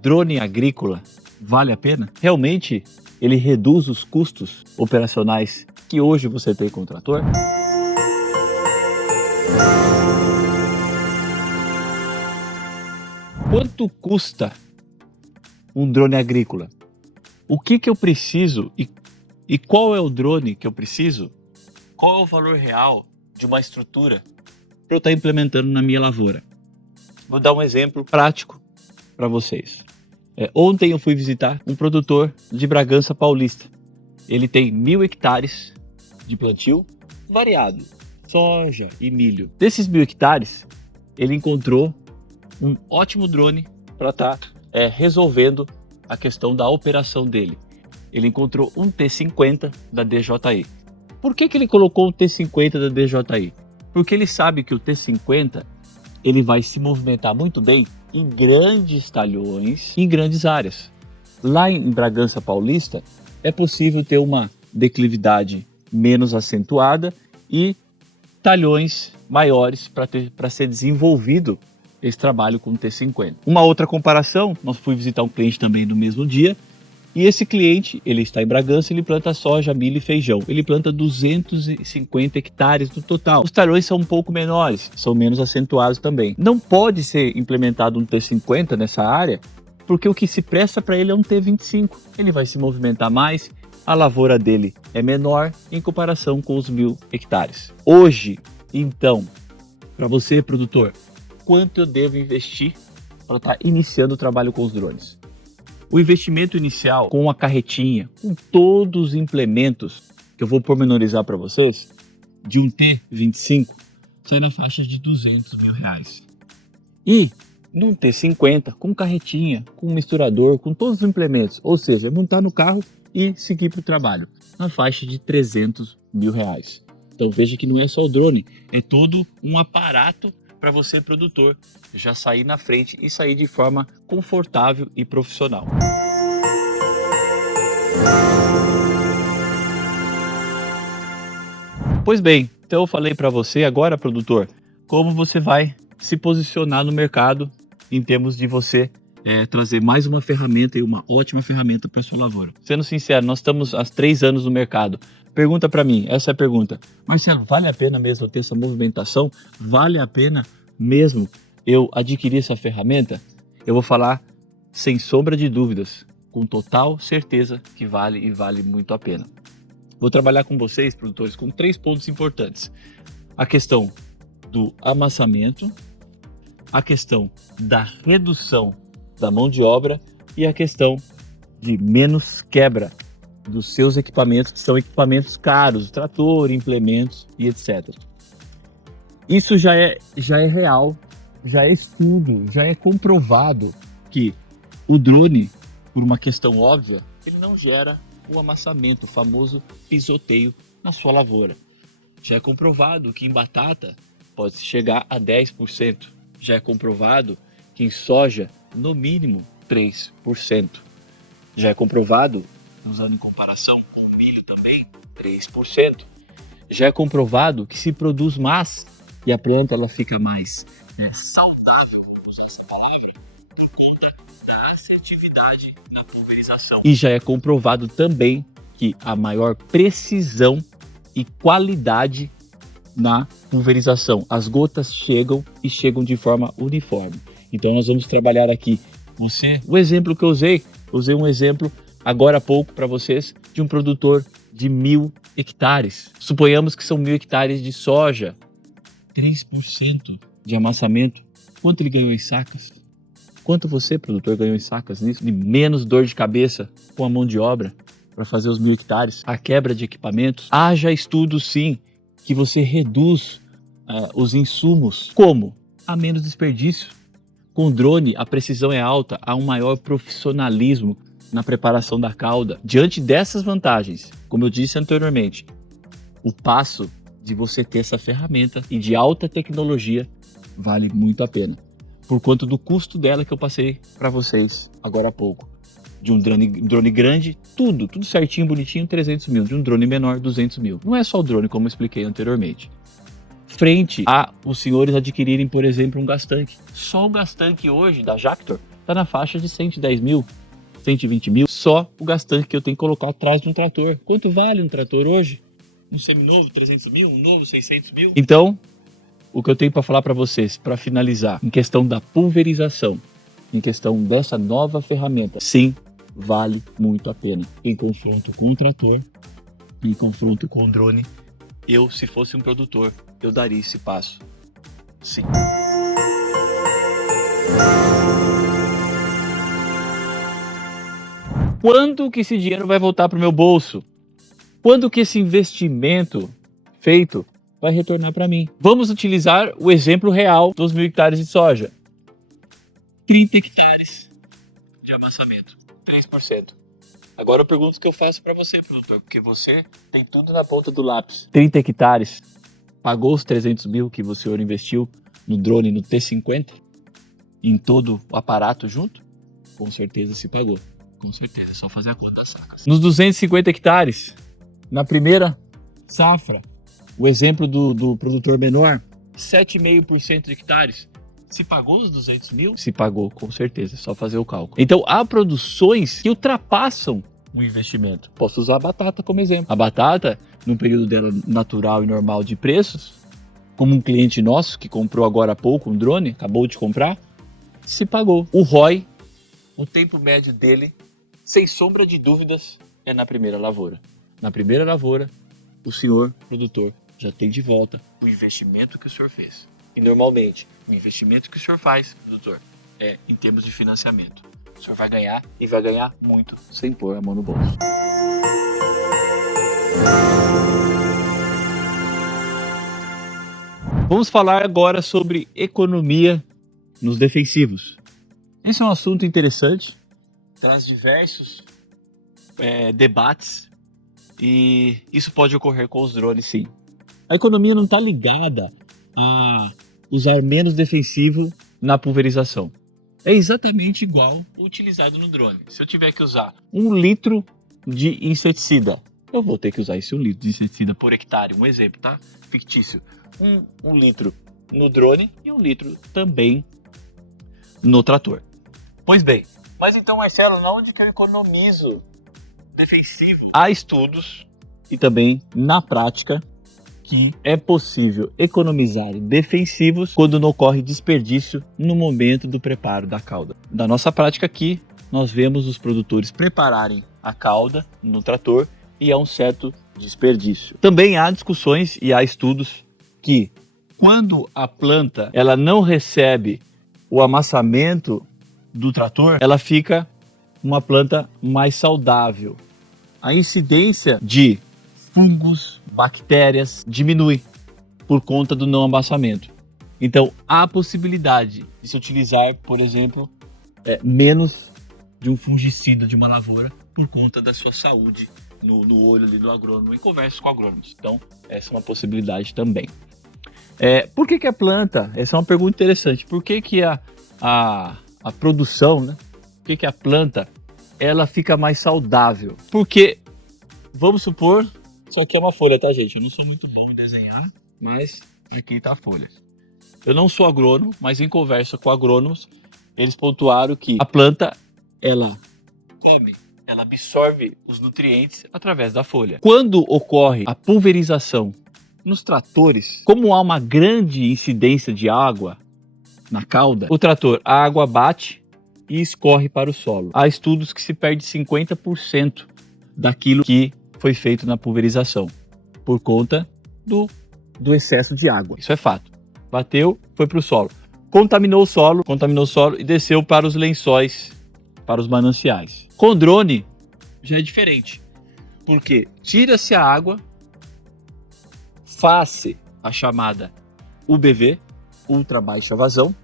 drone agrícola vale a pena? Realmente ele reduz os custos operacionais que hoje você tem com o trator? Quanto custa um drone agrícola? O que eu preciso e qual é o drone que eu preciso? Qual é o valor real de uma estrutura para eu estar implementando na minha lavoura? Vou dar um exemplo prático para vocês. Ontem eu fui visitar um produtor de Bragança Paulista. Ele tem 1.000 hectares de plantio variado, soja e milho. Desses 1.000 hectares, ele encontrou um ótimo drone para estar resolvendo a questão da operação dele. Ele encontrou um T50 da DJI. Por que ele colocou um T50 da DJI? Porque ele sabe que o T50 ele vai se movimentar muito bem em grandes talhões, em grandes áreas. Lá em Bragança Paulista é possível ter uma declividade menos acentuada e talhões maiores para ser desenvolvido esse trabalho com o T50. Uma outra comparação, nós fui visitar um cliente também no mesmo dia, e esse cliente, ele está em Bragança, ele planta soja, milho e feijão. Ele planta 250 hectares no total. Os talhões são um pouco menores, são menos acentuados também. Não pode ser implementado um T50 nessa área, porque o que se presta para ele é um T25. Ele vai se movimentar mais, a lavoura dele é menor em comparação com os 1.000 hectares. Hoje, então, para você, produtor, quanto eu devo investir para estar iniciando o trabalho com os drones? O investimento inicial com a carretinha, com todos os implementos que eu vou pormenorizar para vocês, de um T25, sai na faixa de R$200 mil. E num T50, com carretinha, com misturador, com todos os implementos, ou seja, montar no carro e seguir para o trabalho, na faixa de R$300 mil. Então veja que não é só o drone, é todo um aparato para você, produtor, já sair na frente e sair de forma confortável e profissional. Pois bem, então eu falei para você agora, produtor, como você vai se posicionar no mercado em termos de você trazer mais uma ferramenta e uma ótima ferramenta para a sua lavoura. Sendo sincero, nós estamos há 3 anos no mercado. Pergunta para mim, essa é a pergunta. Marcelo, vale a pena mesmo eu ter essa movimentação? Vale a pena mesmo eu adquirir essa ferramenta? Eu vou falar sem sombra de dúvidas, com total certeza que vale e vale muito a pena. Vou trabalhar com vocês, produtores, com 3 pontos importantes. A questão do amassamento, a questão da redução da mão de obra e a questão de menos quebra dos seus equipamentos, que são equipamentos caros, trator, implementos e etc. Isso já é real, já é estudo, já é comprovado que o drone, por uma questão óbvia, ele não gera o amassamento, o famoso pisoteio na sua lavoura. Já é comprovado que em batata pode chegar a 10%. Já é comprovado que em soja, no mínimo 3%. Já é comprovado, usando em comparação com o milho também, 3%. Já é comprovado que se produz mais e a planta ela fica mais saudável, usar essa palavra, por conta da assertividade na pulverização. E já é comprovado também que a maior precisão e qualidade na pulverização. As gotas chegam e chegam de forma uniforme. Então nós vamos trabalhar aqui. O exemplo que eu usei um exemplo agora há pouco para vocês de um produtor de 1.000 hectares. Suponhamos que são 1.000 hectares de soja. 3% de amassamento. Quanto ele ganhou em sacas? Quanto você, produtor, ganhou em sacas nisso? De menos dor de cabeça com a mão de obra para fazer os 1.000 hectares. A quebra de equipamentos. Haja estudo, sim, que você reduz os insumos. Como? Há menos desperdício. Com o drone, a precisão é alta, há um maior profissionalismo na preparação da cauda. Diante dessas vantagens, como eu disse anteriormente, o passo de você ter essa ferramenta e de alta tecnologia vale muito a pena. Por conta do custo dela que eu passei para vocês agora há pouco. De um drone grande, tudo certinho, bonitinho, 300 mil. De um drone menor, 200 mil. Não é só o drone, como eu expliquei anteriormente. Frente a os senhores adquirirem, por exemplo, um gas tanque. Só o gas tanque hoje da Jactor está na faixa de 110 mil, 120 mil, só o gastante que eu tenho que colocar atrás de um trator. Quanto vale um trator hoje? Um seminovo, 300 mil, um novo, 600 mil? Então, o que eu tenho para falar para vocês, para finalizar, em questão da pulverização, em questão dessa nova ferramenta, sim, vale muito a pena. Em confronto com o trator, em confronto com o drone, eu, se fosse um produtor, eu daria esse passo. Sim. Quando que esse dinheiro vai voltar para o meu bolso? Quando que esse investimento feito vai retornar para mim? Vamos utilizar o exemplo real dos 1.000 hectares de soja. 30 hectares de amassamento, 3%. Agora eu pergunto o que eu faço para você, produtor, porque você tem tudo na ponta do lápis. 30 hectares, pagou os 300 mil que o senhor investiu no drone, no T50, em todo o aparato junto? Com certeza se pagou. Com certeza, é só fazer a conta das sacas. Nos 250 hectares, na primeira safra, o exemplo do produtor menor, 7,5% de hectares, se pagou nos 200 mil? Se pagou, com certeza, é só fazer o cálculo. Então, há produções que ultrapassam o investimento. Posso usar a batata como exemplo. A batata, num período dela natural e normal de preços, como um cliente nosso que comprou agora há pouco um drone, acabou de comprar, se pagou. O ROI, o tempo médio dele, sem sombra de dúvidas, é na primeira lavoura. Na primeira lavoura, o senhor produtor já tem de volta o investimento que o senhor fez. E normalmente, o investimento que o senhor faz, produtor, é em termos de financiamento. O senhor vai ganhar e vai ganhar muito sem pôr a mão no bolso. Vamos falar agora sobre economia nos defensivos. Esse é um assunto interessante, traz diversos debates e isso pode ocorrer com os drones, sim. A economia não está ligada a usar menos defensivo na pulverização. É exatamente igual o utilizado no drone. Se eu tiver que usar 1 litro de inseticida, eu vou ter que usar esse 1 litro de inseticida por hectare. Um exemplo, tá? Fictício. 1 litro no drone e 1 litro também no trator. Pois bem, mas então, Marcelo, onde que eu economizo defensivo? Há estudos e também na prática que é possível economizar defensivos quando não ocorre desperdício no momento do preparo da cauda. Da nossa prática aqui, nós vemos os produtores prepararem a cauda no trator e há um certo desperdício. Também há discussões e há estudos que quando a planta ela não recebe o amassamento do trator, ela fica uma planta mais saudável. A incidência de fungos, bactérias diminui por conta do não amassamento. Então, há a possibilidade de se utilizar, por exemplo, menos de um fungicida de uma lavoura por conta da sua saúde no olho ali do agrônomo, em conversas com agrônomos. Então, essa é uma possibilidade também. Por que a planta? Essa é uma pergunta interessante. Por que a produção, né? Por que a planta ela fica mais saudável? Porque, vamos supor, isso aqui é uma folha, tá, gente? Eu não sou muito bom em desenhar, mas aqui tá a folha. Eu não sou agrônomo, mas em conversa com agrônomos, eles pontuaram que a planta, ela come, ela absorve os nutrientes através da folha. Quando ocorre a pulverização nos tratores, como há uma grande incidência de água na cauda, o trator, a água bate e escorre para o solo. Há estudos que se perde 50% daquilo que foi feito na pulverização, por conta do excesso de água. Isso é fato. Bateu, foi para o solo. Contaminou o solo e desceu para os lençóis, para os mananciais. Com drone já é diferente, porque tira-se a água, faz-se a chamada UBV, ultra baixa vazão,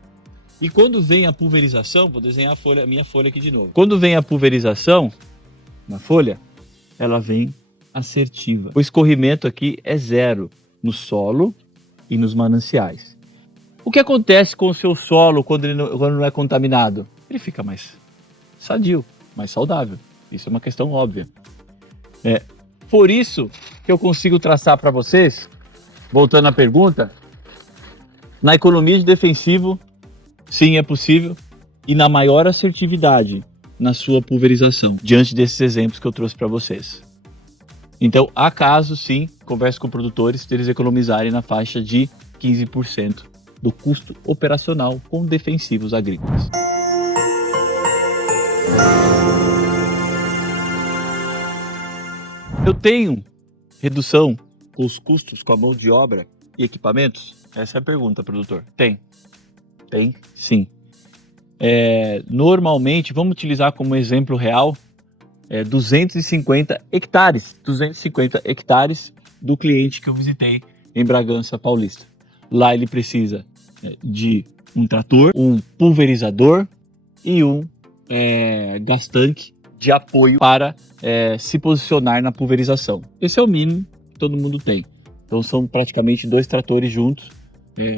e quando vem a pulverização, vou desenhar a minha folha aqui de novo. Quando vem a pulverização na folha, ela vem assertiva. O escorrimento aqui é zero no solo e nos mananciais. O que acontece com o seu solo quando não é contaminado? Ele fica mais sadio, mais saudável. Isso é uma questão óbvia. Por isso que eu consigo traçar para vocês, voltando à pergunta, na economia de defensivo, sim, é possível. e na maior assertividade na sua pulverização, diante desses exemplos que eu trouxe para vocês. Então, há casos, sim, converse com produtores, deles economizarem na faixa de 15% do custo operacional com defensivos agrícolas. Eu tenho redução com os custos com a mão de obra e equipamentos? Essa é a pergunta, produtor. Tem. Tem, sim. Normalmente, vamos utilizar como exemplo real 250 hectares. 250 hectares do cliente que eu visitei em Bragança Paulista. Lá ele precisa de um trator, um pulverizador e um gas-tanque de apoio para se posicionar na pulverização. Esse é o mínimo que todo mundo tem. Então são praticamente 2 tratores juntos,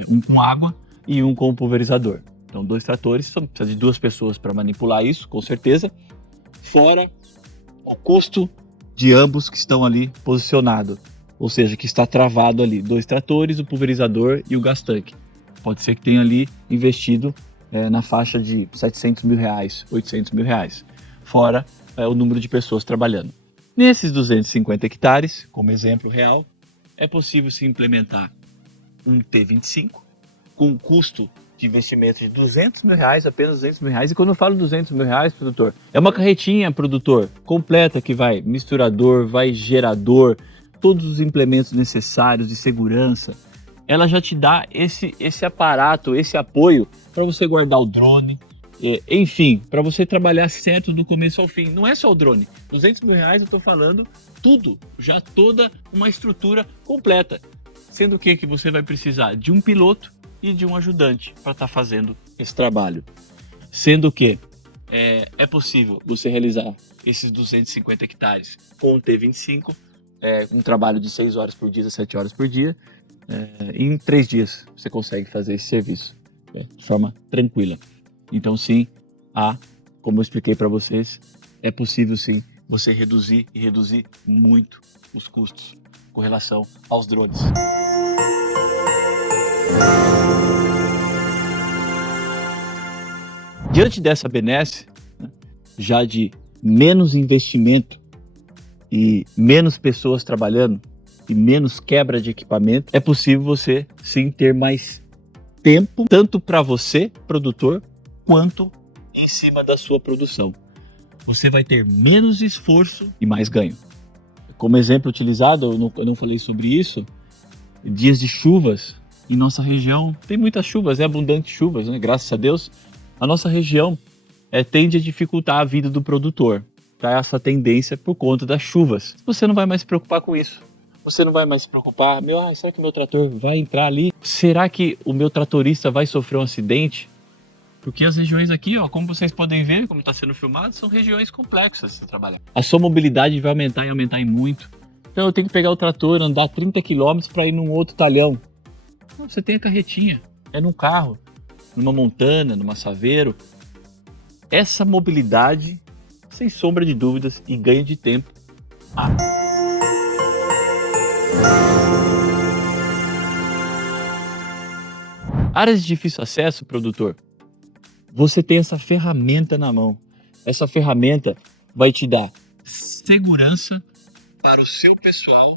um com água e um com pulverizador. Então 2 tratores, precisa de 2 pessoas para manipular isso, com certeza. Fora o custo de ambos que estão ali posicionados, ou seja, que está travado ali, 2 tratores, o pulverizador e o gas-tanque. Pode ser que tenha ali investido na faixa de R$700 mil, R$800 mil, fora o número de pessoas trabalhando. Nesses 250 hectares, como exemplo real, é possível se implementar um T25 com um custo de investimento de R$200 mil, apenas R$200 mil. E quando eu falo R$200 mil, produtor, é uma carretinha, produtor, completa que vai misturador, vai gerador, todos os implementos necessários de segurança. Ela já te dá esse aparato, esse apoio para você guardar o drone, enfim, para você trabalhar certo do começo ao fim. Não é só o drone, R$200 mil eu estou falando tudo, já toda uma estrutura completa. Sendo que você vai precisar de um piloto e de um ajudante para estar fazendo esse trabalho. Sendo que é possível você realizar esses 250 hectares com um T25, um trabalho de 6 horas por dia, 7 horas por dia, em 3 dias você consegue fazer esse serviço de forma tranquila. Então sim, como eu expliquei para vocês, é possível sim você reduzir muito os custos com relação aos drones. Diante dessa benesse, já de menos investimento e menos pessoas trabalhando e menos quebra de equipamento, é possível você sim ter mais tempo, tanto para você, produtor, quanto em cima da sua produção. Você vai ter menos esforço e mais ganho. Como exemplo utilizado, eu não falei sobre isso, dias de chuvas em nossa região, tem muitas chuvas, abundantes chuvas, né? Graças a Deus, a nossa região tende a dificultar a vida do produtor, para essa tendência por conta das chuvas. Você não vai mais se preocupar com isso. Você não vai mais se preocupar, será que meu trator vai entrar ali? Será que o meu tratorista vai sofrer um acidente? Porque as regiões aqui, como vocês podem ver, como está sendo filmado, são regiões complexas de se trabalhar. A sua mobilidade vai aumentar e aumentar em muito. Então eu tenho que pegar o trator, andar 30 km para ir num outro talhão. Não, você tem a carretinha, num carro, numa montana, numa saveiro. Essa mobilidade, sem sombra de dúvidas, e ganho de tempo. Áreas de difícil acesso, produtor. Você tem essa ferramenta na mão. Essa ferramenta vai te dar segurança para o seu pessoal,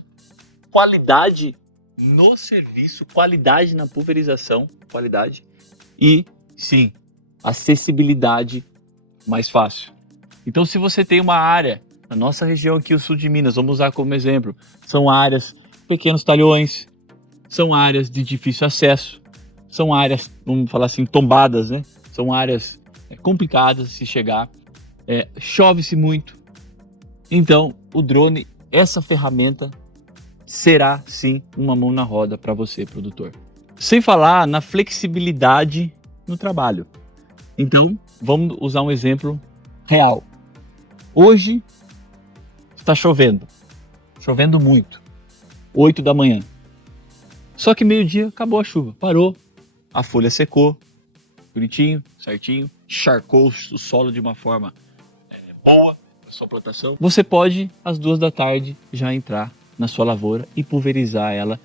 qualidade no serviço, qualidade na pulverização, e sim, acessibilidade mais fácil. Então, se você tem uma área, na nossa região aqui, o sul de Minas, vamos usar como exemplo, são áreas, pequenos talhões, são áreas de difícil acesso, são áreas, vamos falar assim, tombadas, né? São áreas complicadas de se chegar, chove-se muito. Então, o drone, essa ferramenta, será sim uma mão na roda para você, produtor. Sem falar na flexibilidade no trabalho. Então, vamos usar um exemplo real. Hoje está chovendo muito, 8 da manhã. Só que meio-dia acabou a chuva, parou, a folha secou, bonitinho, certinho, encharcou o solo de uma forma boa para sua plantação. Você pode, às 2 da tarde, já entrar na sua lavoura e pulverizar ela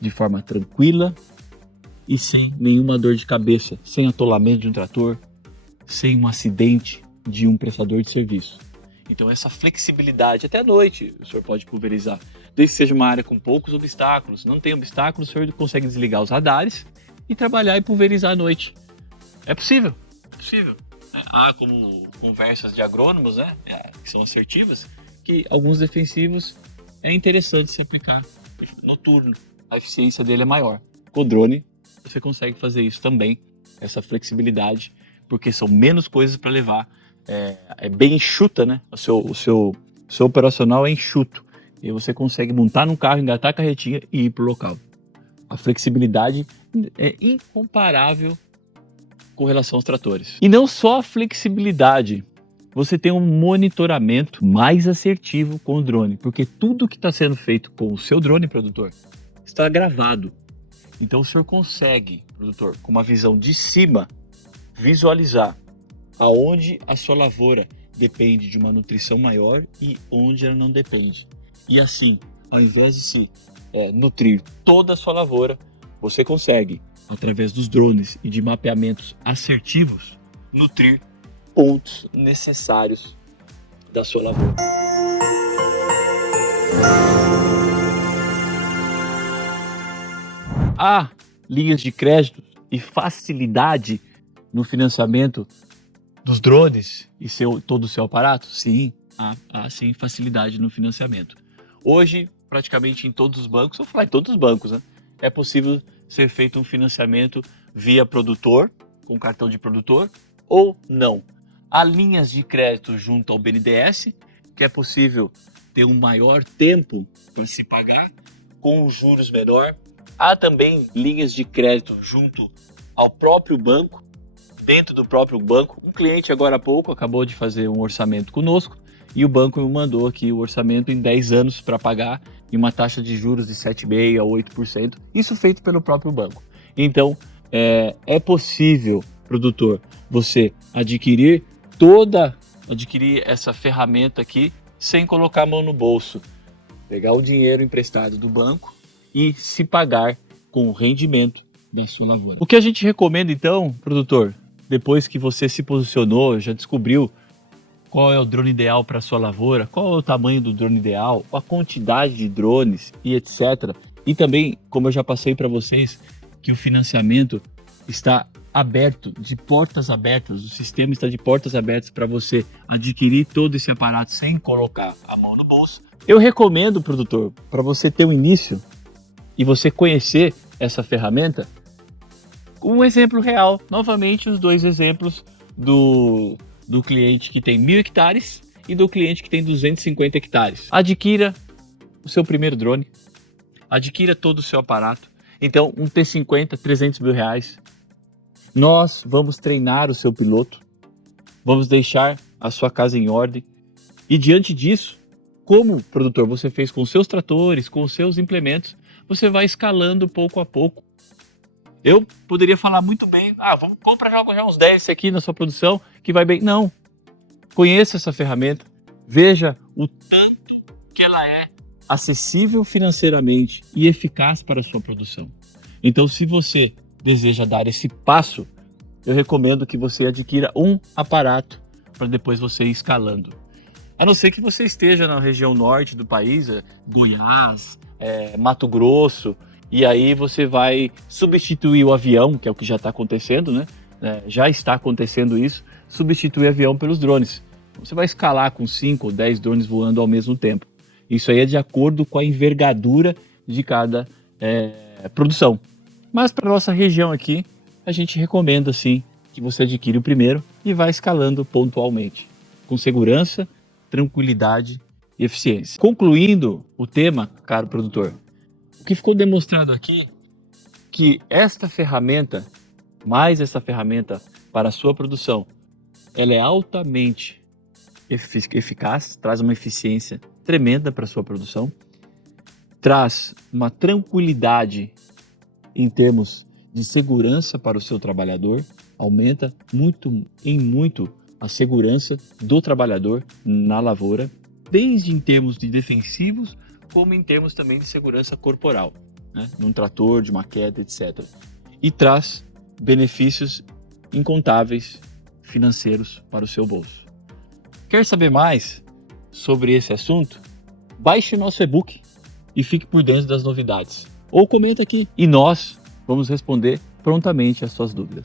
de forma tranquila e sem nenhuma dor de cabeça, sem atolamento de um trator, sem um acidente de um prestador de serviço. Então essa flexibilidade, até à noite o senhor pode pulverizar, desde que seja uma área com poucos obstáculos. Não tem obstáculos, o senhor consegue desligar os radares e trabalhar e pulverizar à noite. É possível, é possível. Há como conversas de agrônomos, né, que são assertivas, que alguns defensivos é interessante se aplicar noturno. A eficiência dele é maior. Com o drone você consegue fazer isso também, essa flexibilidade, porque são menos coisas para levar. É bem enxuta, né? O seu operacional é enxuto. E você consegue montar num carro, engatar a carretinha e ir para o local. A flexibilidade é incomparável com relação aos tratores. E não só a flexibilidade, você tem um monitoramento mais assertivo com o drone, porque tudo que está sendo feito com o seu drone, produtor, está gravado. Então o senhor consegue, produtor, com uma visão de cima, visualizar aonde a sua lavoura depende de uma nutrição maior e onde ela não depende. E assim, ao invés de se nutrir toda a sua lavoura, você consegue, através dos drones e de mapeamentos assertivos, nutrir pontos necessários da sua lavoura. Há linhas de crédito e facilidade no financiamento dos drones e todo o seu aparato? Sim, há sim facilidade no financiamento. Hoje, praticamente em todos os bancos, vou falar em todos os bancos, né, é possível ser feito um financiamento via produtor, com cartão de produtor, ou não. Há linhas de crédito junto ao BNDES, que é possível ter um maior tempo para se pagar, com juros menor. Há também linhas de crédito junto ao próprio banco, dentro do próprio banco. Um cliente agora há pouco acabou de fazer um orçamento conosco e o banco me mandou aqui o orçamento em 10 anos para pagar em uma taxa de juros de 7,5% a 8%, isso feito pelo próprio banco. Então, é possível, produtor, você adquirir essa ferramenta aqui sem colocar a mão no bolso, pegar o dinheiro emprestado do banco e se pagar com o rendimento da sua lavoura. O que a gente recomenda então, produtor, depois que você se posicionou, já descobriu qual é o drone ideal para a sua lavoura, qual é o tamanho do drone ideal, a quantidade de drones e etc. E também, como eu já passei para vocês, que o financiamento está aberto, de portas abertas, o sistema está de portas abertas para você adquirir todo esse aparato sem colocar a mão no bolso. Eu recomendo, produtor, para você ter um início e você conhecer essa ferramenta, um exemplo real, novamente os dois exemplos do cliente que tem 1.000 hectares e do cliente que tem 250 hectares. Adquira o seu primeiro drone, adquira todo o seu aparato. Então, um T50, 300 mil reais. Nós vamos treinar o seu piloto, vamos deixar a sua casa em ordem. E diante disso, como produtor você fez com os seus tratores, com os seus implementos, você vai escalando pouco a pouco. Eu poderia falar muito bem, compra já uns 10 aqui na sua produção, que vai bem. Não, conheça essa ferramenta, veja o tanto que ela é acessível financeiramente e eficaz para a sua produção. Então, se você deseja dar esse passo, eu recomendo que você adquira um aparato para depois você ir escalando. A não ser que você esteja na região norte do país, Goiás, Mato Grosso, e aí você vai substituir o avião, que é o que já está acontecendo, né? Já está acontecendo isso, substituir o avião pelos drones. Você vai escalar com 5 ou 10 drones voando ao mesmo tempo. Isso aí é de acordo com a envergadura de cada produção. Mas para nossa região aqui, a gente recomenda sim que você adquire o primeiro e vá escalando pontualmente, com segurança, tranquilidade e eficiência. Concluindo o tema, caro produtor, o que ficou demonstrado aqui que esta ferramenta, mais essa ferramenta para a sua produção, ela é altamente eficaz, traz uma eficiência tremenda para a sua produção, traz uma tranquilidade em termos de segurança para o seu trabalhador, aumenta muito a segurança do trabalhador na lavoura, desde em termos de defensivos, como em termos também de segurança corporal, né? Num trator, de uma queda, etc. E traz benefícios incontáveis, financeiros para o seu bolso. Quer saber mais sobre esse assunto? Baixe nosso e-book e fique por dentro das novidades. Ou comenta aqui e nós vamos responder prontamente as suas dúvidas.